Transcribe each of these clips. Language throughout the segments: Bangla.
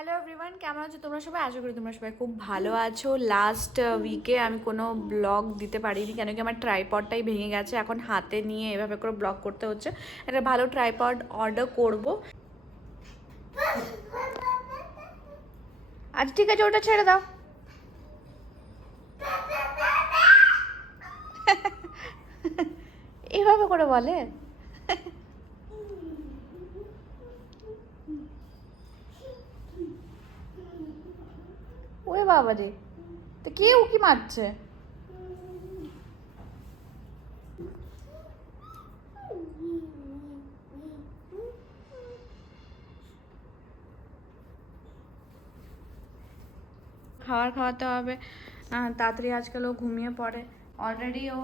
হ্যালো এভরিওয়ান, কেমন আছো তোমরা সবাই? আশা করি তোমরা সবাই খুব ভালো আছো। লাস্ট উইকে আমি কোনো ব্লগ দিতে পারিনি, কেন কি আমার ট্রাইপডটাই ভেঙে গেছে। এখন হাতে নিয়ে এভাবে করে ব্লগ করতে হচ্ছে। একটা ভালো ট্রাইপড অর্ডার করব। আচ্ছা ঠিক আছে, ওটা ছেড়ে দাও। এভাবে করে বলে। ওরে বাবা রে, তো কে উকি মারছে? খাওয়াতে হবে তাড়াতাড়ি। আজকাল ও ঘুমিয়ে পড়ে। অলরেডি ও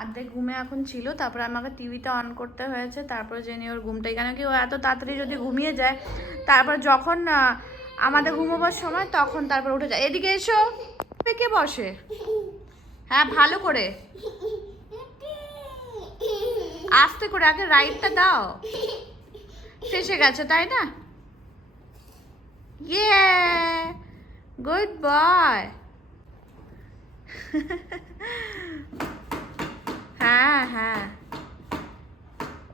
অর্ধেক ঘুমে এখন ছিল, তারপরে আমাকে টিভিটা অন করতে হয়েছে, তারপরে জেনে ওর ঘুমটাই। কেন কি ও এত তাড়াতাড়ি যদি ঘুমিয়ে যায়, তারপর যখন আমাদের ঘুমোবার সময় তখন তারপর উঠে যায়। এদিকে এসো, কে বসে? হ্যাঁ ভালো করে আস্তে করে আগে রাইটটা দাও। ফেসে গেছে তাই না? ইয়ে, গুড বয়। হ্যাঁ হ্যাঁ,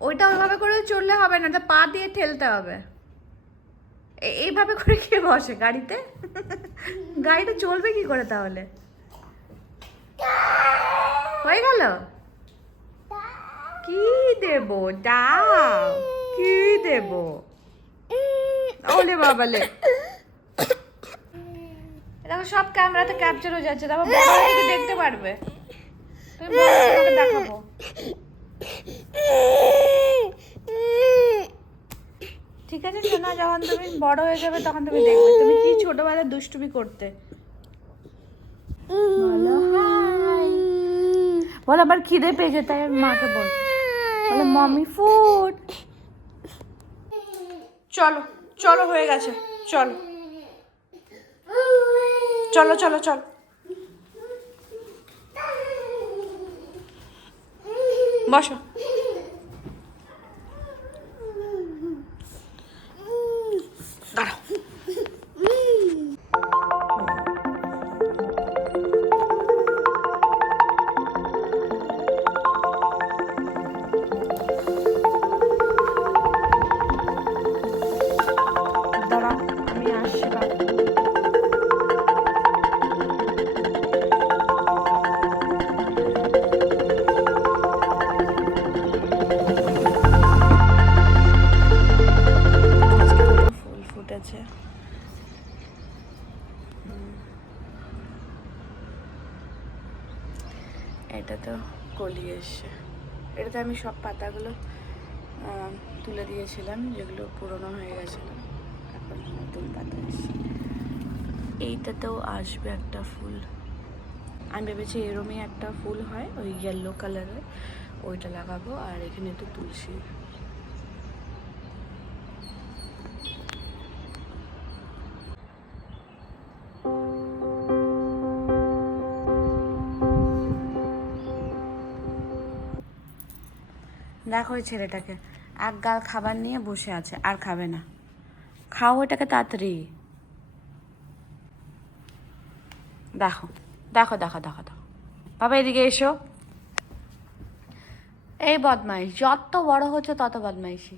ওইটা ওইভাবে করে চললে হবে না, পা দিয়ে ঠেলতে হবে। এইভাবে করে কে বসে গাড়িতে? গাড়িটা চলবে কি করে তাহলে? হয়ে গেল? কি দেব? দাও, কি দেব? ওলে বাবালে, দেখো সব ক্যামেরাতে ক্যাপচার হয়ে যাচ্ছে, তারপর বড় থেকে দেখতে পারবে। তুমি তোমাকে দেখাবো। ঠিক আছে শোনা, যখন তুমি বড় হয়ে যাবে তখন তুমি দেখবে তুমি কি ছোটবেলায় দুষ্টুমি করতে। বলো হাই, বল। আবার খিদে পেয়েছে তাই মাকে বল, বলে মমি ফুড। চলো চলো, হয়ে গেছে, চলো চলো চলো চলো। বসো। দাঁড়াও। দাঁড়াও, আমি আসছি। ফুল ফুটেছে। এটা তো কলি এসছে। এটাতে আমি সব পাতাগুলো তুলে দিয়েছিলাম, যেগুলো পুরনো হয়ে গেছিল। এখন নতুন পাতা এসছে। এইটাতেও আসবে একটা ফুল। আমি ভেবেছি এরমই একটা ফুল হয়, ওই ইয়েলো কালারের, ওইটা লাগাবো। আর এখানে তো তুলসী। দেখো ওই ছেলেটাকে, এক গাল খাবার নিয়ে বসে আছে, আর খাবে না। খাও এটাকে তাড়াতাড়ি। দেখো দেখো দেখো দেখো দেখো, বাবা এদিকে এসো। এই বদমাইশ, যত বড় হচ্ছে তত বদমাইশি।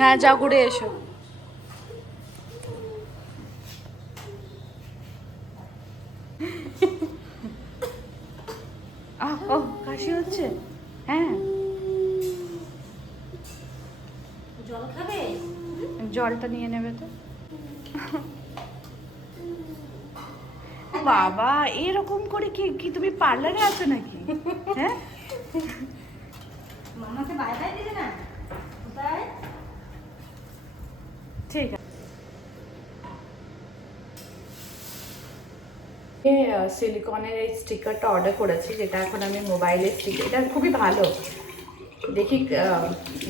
হ্যাঁ যাও ঘুরে এসো। ও কাশি হচ্ছে? হ্যাঁ, জল খাবে? জলটা নিয়ে নেবে তো। বাবা এরকম করে কি কি তুমি পার্লারে আছো নাকি? হ্যাঁ, মামাকে বাই বাই দিলে না? কোথায়? ঠিক আছে। সিলিকনের এই স্টিকারটা অর্ডার করেছি, যেটা এখন আমি মোবাইলে স্টিকার, এটা খুবই ভালো। দেখি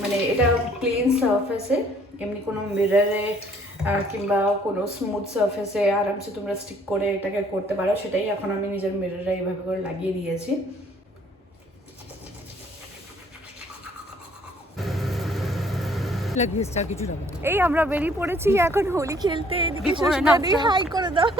মানে এটা ক্লিন সারফেসে, এমনি কোনো মিররে কিংবা কোনো স্মুথ সারফেসে আরামসে তোমরা স্টিক করে এটাকে করতে পারো। সেটাই এখন আমি নিজের মিররে এইভাবে করে লাগিয়ে দিয়েছি। এই আমরা বেরিয়ে পড়েছি এখন হোলি খেলতে। এদিকে সুস্মিতা দি হাই করে দাও।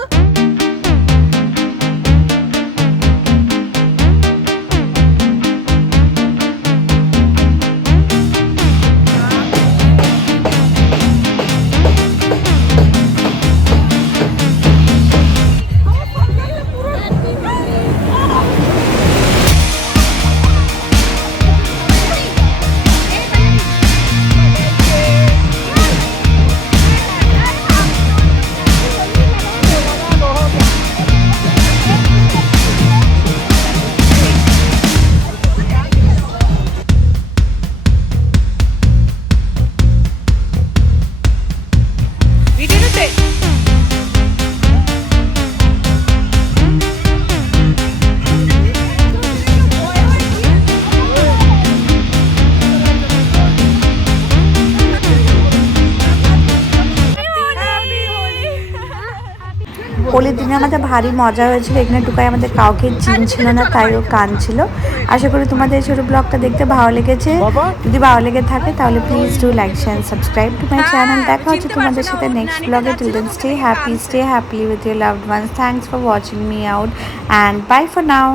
হোলির দিনে আমাদের ভারী মজা হয়েছিল। এখানে টুকাই আমাদের কাউকে চিনছিল না, তাই ও কাঁদছিল। আশা করি তোমাদের ছোটো ব্লগটা দেখতে ভালো লেগেছে। যদি ভালো লেগে থাকে তাহলে please do like share subscribe to my channel. দেখা হচ্ছে তোমাদের সাথে next blog. Till then stay happy with your loved ones. Thanks for watching me out and bye for now.